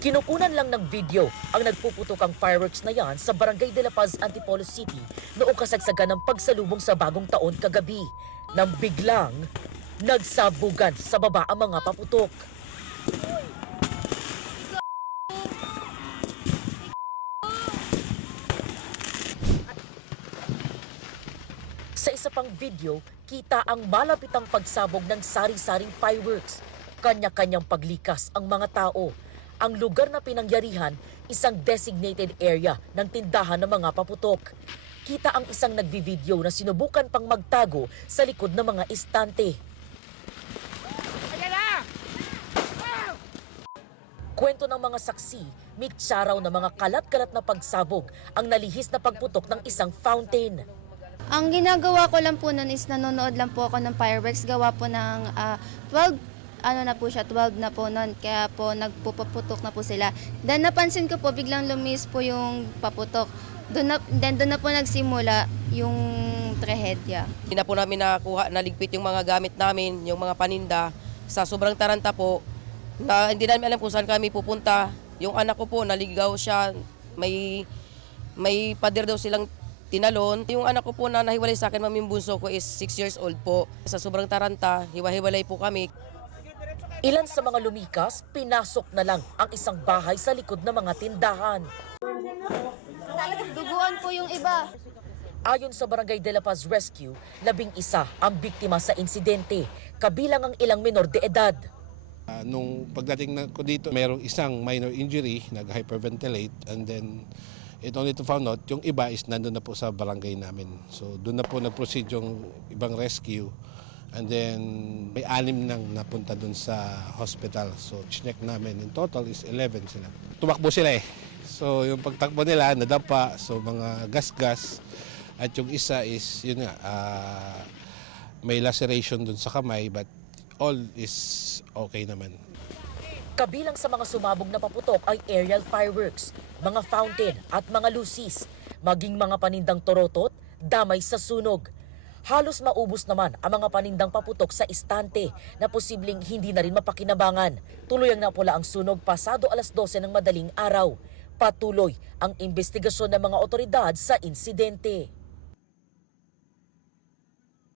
Kinukunan lang ng video ang nagpuputokang fireworks na yan sa Barangay de la Paz, Antipolo City noong kasagsagan ng pagsalubong sa bagong taon kagabi nang biglang nagsabugan sa baba ang mga paputok. Sa isa pang video, kita ang malapitang pagsabog ng sari-saring fireworks. Kanya-kanyang paglikas ang mga tao. Ang lugar na pinangyarihan, isang designated area ng tindahan ng mga paputok. Kita ang isang nagvi-video na sinubukan pang magtago sa likod ng mga istante. Kwento ng mga saksi, mitsa raw na mga kalat-kalat na pagsabog ang nalihis na pagputok ng isang fountain. Ang ginagawa ko lang po nun is nanonood lang po ako ng fireworks. Gawa po ng 12 na po nun. Kaya po nagpuputok na po sila. Then napansin ko po biglang lumis po yung paputok. Doon na po nagsimula yung trahedya. Hindi na po namin naligpit yung mga gamit namin, yung mga paninda. Sa sobrang taranta po, na hindi namin alam kung saan kami pupunta. Yung anak ko po, naligaw siya, may pader daw silang tinalon. Yung anak ko po na nahiwalay sa akin, maming bunso ko is 6 years old po. Sa sobrang taranta, hiwa-hiwalay po kami. Ilan sa mga lumikas, pinasok na lang ang isang bahay sa likod ng mga tindahan. Duguan po yung iba. Ayon sa Barangay de la Paz Rescue, 11 ang biktima sa insidente, kabilang ang ilang menor de edad. Nung pagdating ko dito, mayroong isang minor injury, nag-hyperventilate, and then it only to found out, yung iba is nandun na po sa barangay namin. So doon na po nag-proceed yung ibang rescue, and then may 6 nang napunta doon sa hospital. So check namin, in total is 11 sila. Tumakbo sila eh. So yung pagtakbo nila, nadapa, so mga gas-gas, at yung isa is, yun nga, may laceration doon sa kamay, but all is okay naman. Kabilang sa mga sumabog na paputok ay aerial fireworks, mga fountain at mga lucis, maging mga panindang torotot, damay sa sunog. Halos maubos naman ang mga panindang paputok sa istante na posibleng hindi na rin mapakinabangan. Tuloy ang napula ang sunog pasado alas 12 ng madaling araw. Patuloy ang investigasyon ng mga otoridad sa insidente.